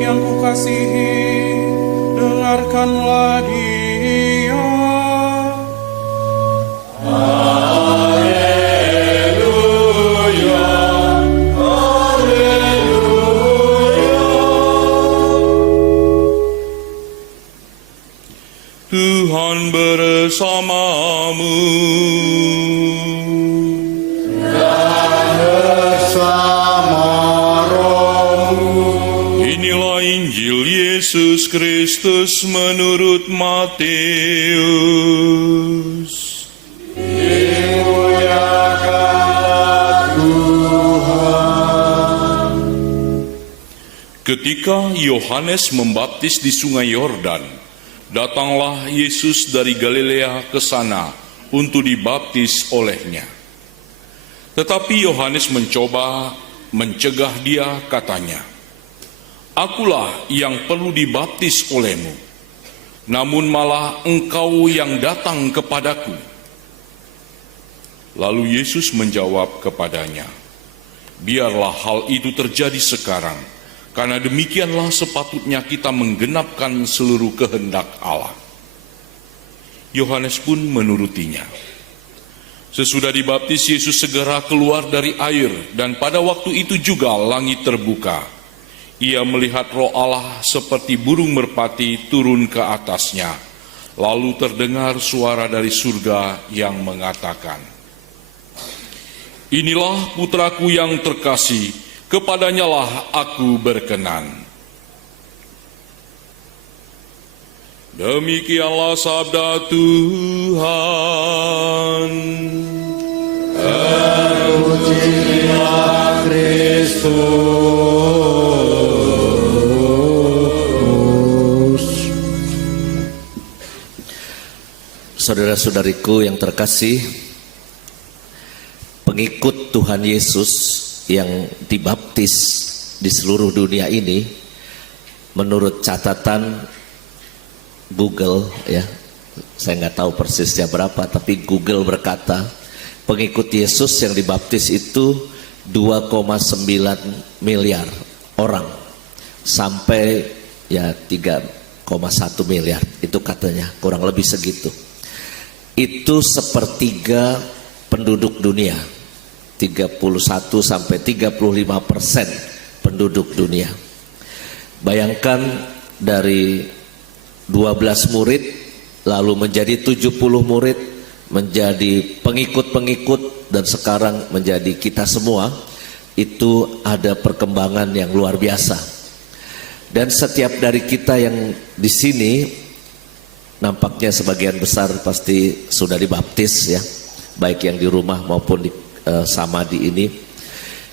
yang kukasihi, dengarkanlah Dia. Haleluya, haleluya. Tuhan bersamamu. Yesus Kristus menurut Matius. Dimuliakanlah Tuhan. Ketika Yohanes membaptis di Sungai Yordan, datanglah Yesus dari Galilea ke sana untuk dibaptis olehnya. Tetapi Yohanes mencoba mencegah dia, katanya, "Akulah yang perlu dibaptis olehmu, namun malah engkau yang datang kepadaku." Lalu Yesus menjawab kepadanya, "Biarlah hal itu terjadi sekarang, karena demikianlah sepatutnya kita menggenapkan seluruh kehendak Allah." Yohanes pun menurutinya. Sesudah dibaptis, Yesus segera keluar dari air, dan pada waktu itu juga langit terbuka. Ia melihat Roh Allah seperti burung merpati turun ke atasnya. Lalu terdengar suara dari surga yang mengatakan, "Inilah putraku yang terkasih, kepadanyalah aku berkenan." Demikianlah sabda Tuhan. Terpujilah Kristus. Saudara-saudariku yang terkasih, pengikut Tuhan Yesus yang dibaptis di seluruh dunia ini, menurut catatan Google, ya, saya nggak tahu persisnya berapa, tapi Google berkata pengikut Yesus yang dibaptis itu 2,9 miliar orang, sampai ya 3,1 miliar, itu katanya, kurang lebih segitu. Itu sepertiga penduduk dunia, 31 sampai 35% penduduk dunia. Bayangkan dari 12 murid lalu menjadi 70 murid, menjadi pengikut-pengikut, dan sekarang menjadi kita semua. Itu ada perkembangan yang luar biasa. Dan setiap dari kita yang di sini, nampaknya sebagian besar pasti sudah dibaptis, ya, baik yang di rumah maupun di Samadi ini.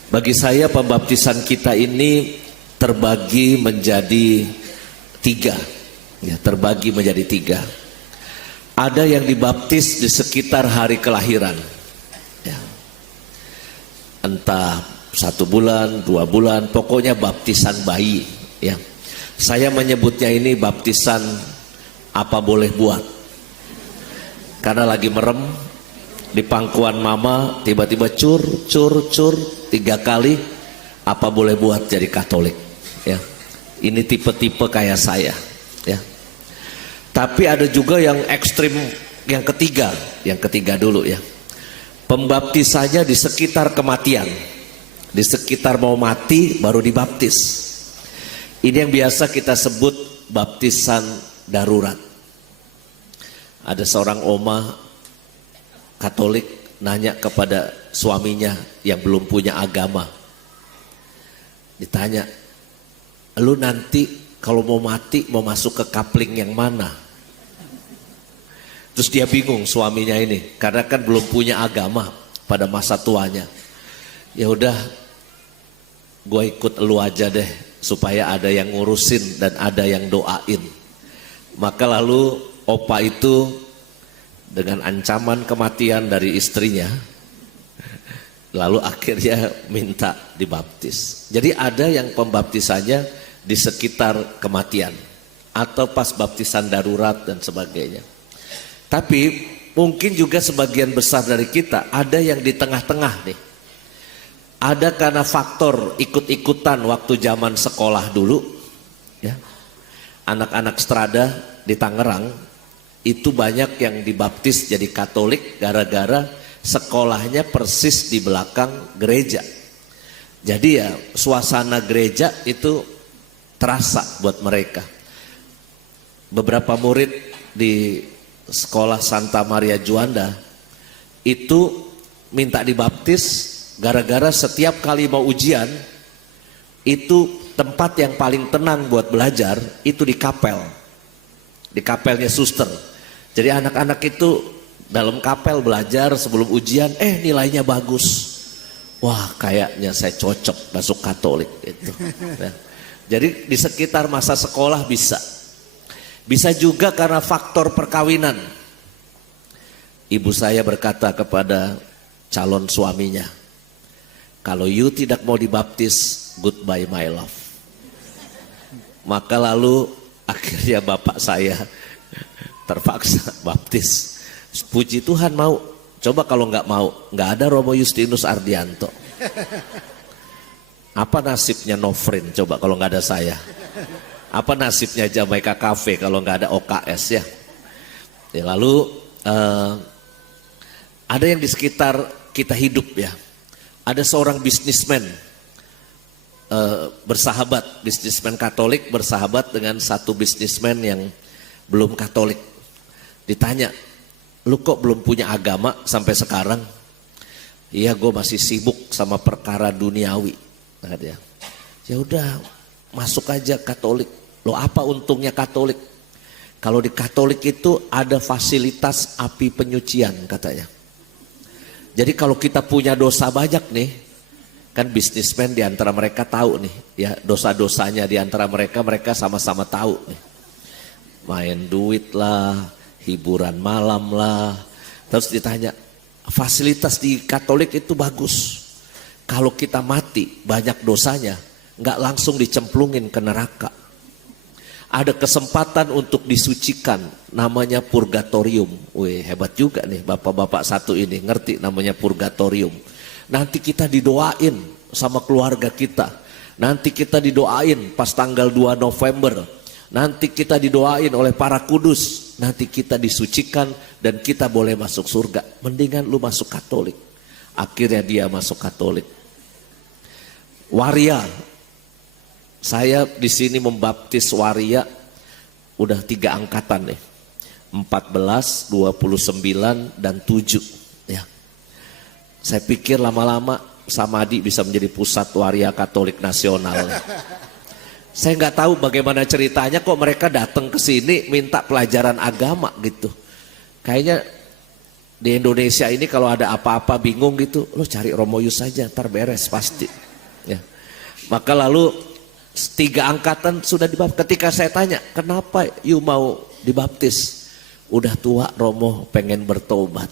Bagi saya pembaptisan kita ini terbagi menjadi tiga. Ya, terbagi menjadi tiga. Ada yang dibaptis di sekitar hari kelahiran, ya, entah 1 bulan, 2 bulan, pokoknya baptisan bayi, ya. Saya menyebutnya ini baptisan apa boleh buat, karena lagi merem di pangkuan mama, tiba-tiba cur 3 kali, apa boleh buat jadi Katolik, ya. Ini tipe-tipe kayak saya, ya. Tapi ada juga yang ekstrim, yang ketiga dulu, ya. Pembaptisannya di sekitar kematian, di sekitar mau mati baru dibaptis. Ini yang biasa kita sebut baptisan darurat. Ada seorang oma Katolik nanya kepada suaminya yang belum punya agama. Ditanya, "Lu nanti kalau mau mati mau masuk ke kapling yang mana?" Terus dia bingung, suaminya ini, karena kan belum punya agama pada masa tuanya. "Ya udah, gue ikut elu aja deh, supaya ada yang ngurusin dan ada yang doain." Maka lalu opa itu dengan ancaman kematian dari istrinya, lalu akhirnya minta dibaptis. Jadi ada yang pembaptisannya di sekitar kematian, atau pas baptisan darurat dan sebagainya. Tapi mungkin juga sebagian besar dari kita ada yang di tengah-tengah nih. Ada karena faktor ikut-ikutan waktu zaman sekolah dulu, anak-anak Strada di Tangerang itu banyak yang dibaptis jadi Katolik gara-gara sekolahnya persis di belakang gereja. Jadi ya suasana gereja itu terasa buat mereka. Beberapa murid di sekolah Santa Maria Juanda itu minta dibaptis gara-gara setiap kali mau ujian itu tempat yang paling tenang buat belajar itu di kapel. Di kapelnya suster. Jadi anak-anak itu dalam kapel belajar sebelum ujian, nilainya bagus. Wah, kayaknya saya cocok masuk Katolik itu. Nah, jadi di sekitar masa sekolah bisa. Bisa juga karena faktor perkawinan. Ibu saya berkata kepada calon suaminya, kalau you tidak mau dibaptis, goodbye my love. Maka lalu akhirnya bapak saya terpaksa baptis. Puji Tuhan mau. Coba kalau nggak mau, nggak ada Romo Justinus Ardianto. Apa nasibnya Novrin coba kalau nggak ada saya? Apa nasibnya Jamaica Cafe kalau nggak ada OKS ya? Ya lalu ada yang di sekitar kita hidup ya. Ada seorang bisnismen bersahabat, bisnismen Katolik bersahabat dengan satu bisnismen yang belum Katolik. Ditanya, lu kok belum punya agama sampai sekarang? Iya, gue masih sibuk sama perkara duniawi. Nah, dia, ya udah masuk aja Katolik. Lo apa untungnya Katolik? Kalau di Katolik itu ada fasilitas api penyucian katanya. Jadi kalau kita punya dosa banyak nih, kan bisnismen di antara mereka tahu nih, ya dosa-dosanya di antara mereka sama-sama tahu nih. Main duit lah, hiburan malam lah. Terus ditanya, fasilitas di Katolik itu bagus. Kalau kita mati banyak dosanya, nggak langsung dicemplungin ke neraka. Ada kesempatan untuk disucikan, namanya purgatorium. Wih, hebat juga nih bapak-bapak satu ini ngerti namanya purgatorium. Nanti kita didoain sama keluarga kita. Nanti kita didoain pas tanggal 2 November. Nanti kita didoain oleh para kudus. Nanti kita disucikan dan kita boleh masuk surga. Mendingan lu masuk Katolik. Akhirnya dia masuk Katolik. Waria. Saya di sini membaptis waria udah 3 angkatan nih. 14, 29 dan 7 ya. Saya pikir lama-lama Samadi bisa menjadi pusat waria Katolik nasional. Saya nggak tahu bagaimana ceritanya kok mereka datang ke sini minta pelajaran agama gitu. Kayaknya di Indonesia ini kalau ada apa-apa bingung gitu, lo cari Romo Yus saja, ntar beres pasti. Ya. Maka lalu 3 angkatan sudah dibaptis. Ketika saya tanya, kenapa you mau dibaptis? Udah tua Romo pengen bertobat.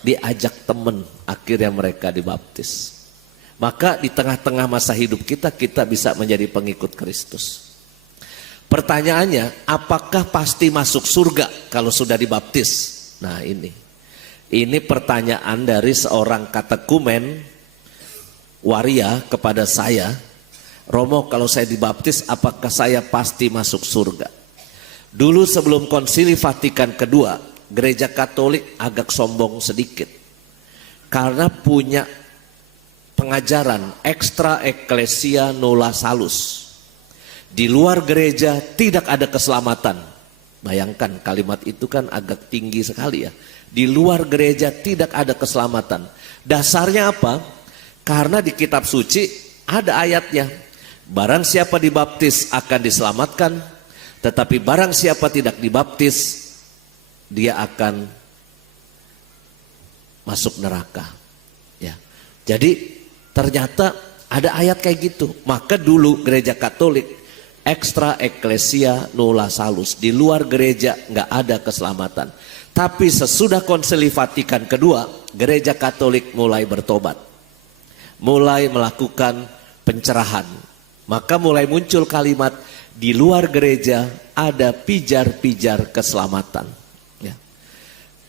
Diajak temen, akhirnya mereka dibaptis. Maka di tengah-tengah masa hidup kita, kita bisa menjadi pengikut Kristus. Pertanyaannya, apakah pasti masuk surga kalau sudah dibaptis? Nah ini pertanyaan dari seorang katekumen waria kepada saya. Romo, kalau saya dibaptis, apakah saya pasti masuk surga? Dulu sebelum Konsili Vatikan kedua, Gereja Katolik agak sombong sedikit. Karena punya pengajaran extra ecclesia nulla salus. Di luar gereja tidak ada keselamatan. Bayangkan kalimat itu kan agak tinggi sekali ya. Di luar gereja tidak ada keselamatan. Dasarnya apa? Karena di kitab suci ada ayatnya. Barang siapa dibaptis akan diselamatkan. Tetapi barang siapa tidak dibaptis, dia akan masuk neraka. Ya. Jadi ternyata ada ayat kayak gitu. Maka dulu gereja Katolik extra ecclesia nulla salus. Di luar gereja nggak ada keselamatan. Tapi sesudah Konsili Vatikan kedua, gereja Katolik mulai bertobat. Mulai melakukan pencerahan. Maka mulai muncul kalimat, di luar gereja ada pijar-pijar keselamatan. Ya.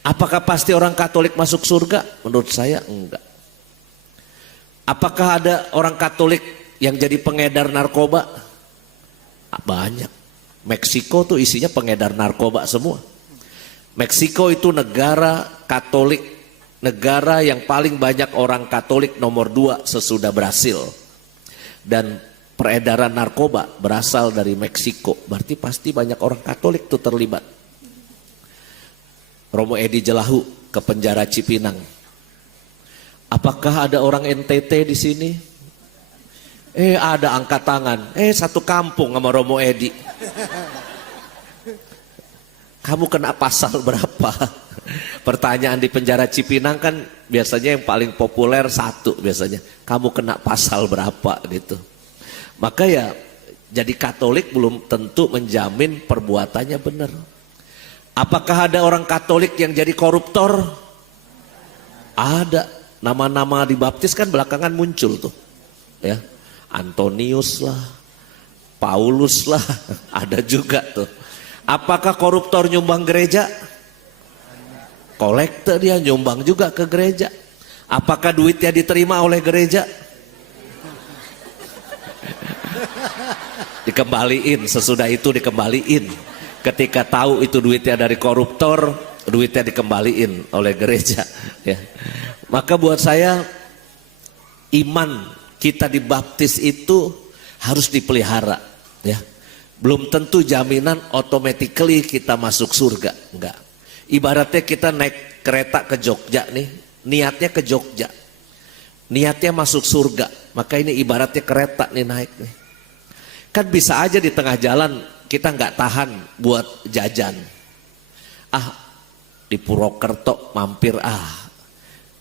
Apakah pasti orang Katolik masuk surga? Menurut saya enggak. Apakah ada orang Katolik yang jadi pengedar narkoba? Banyak. Meksiko tuh isinya pengedar narkoba semua. Meksiko itu negara Katolik, negara yang paling banyak orang Katolik nomor 2 sesudah Brasil. Dan peredaran narkoba berasal dari Meksiko, berarti pasti banyak orang Katolik tuh terlibat. Romo Edi Jelahu ke penjara Cipinang. Apakah ada orang NTT di sini? Ada angkat tangan. Satu kampung sama Romo Edi. Kamu kena pasal berapa? Pertanyaan di penjara Cipinang kan biasanya yang paling populer satu biasanya. Kamu kena pasal berapa gitu. Maka ya jadi Katolik belum tentu menjamin perbuatannya benar. Apakah ada orang Katolik yang jadi koruptor? Ada. Nama-nama dibaptis kan belakangan muncul tuh. Ya. Antonius lah, Paulus lah, ada juga tuh. Apakah koruptor nyumbang gereja? Kolektor dia nyumbang juga ke gereja. Apakah duitnya diterima oleh gereja? Dikembaliin, sesudah itu dikembaliin. Ketika tahu itu duitnya dari koruptor, duitnya dikembaliin oleh gereja. Ya. Maka buat saya iman kita dibaptis itu harus dipelihara, ya. Belum tentu jaminan automatically kita masuk surga, enggak. Ibaratnya kita naik kereta ke Jogja nih, niatnya ke Jogja, niatnya masuk surga, maka ini ibaratnya kereta nih naik nih. Kan bisa aja di tengah jalan kita nggak tahan buat jajan. Di Purwokerto mampir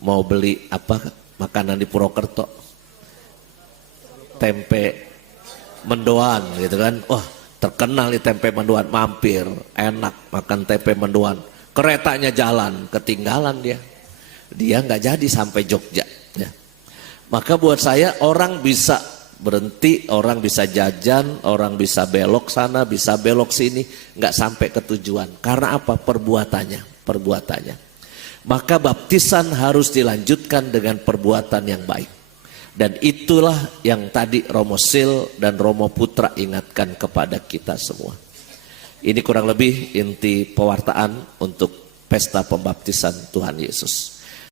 mau beli apa makanan di Purwokerto. Tempe mendoan gitu kan. Wah, terkenal nih tempe mendoan, mampir, enak makan tempe mendoan. Keretanya jalan, ketinggalan dia. Dia nggak jadi sampai Jogja, ya. Maka buat saya orang bisa berhenti, orang bisa jajan, orang bisa belok sana, bisa belok sini, nggak sampai ke tujuan. Karena apa? Perbuatannya. Maka baptisan harus dilanjutkan dengan perbuatan yang baik. Dan itulah yang tadi Romo Sil dan Romo Putra ingatkan kepada kita semua. Ini kurang lebih inti pewartaan untuk pesta pembaptisan Tuhan Yesus.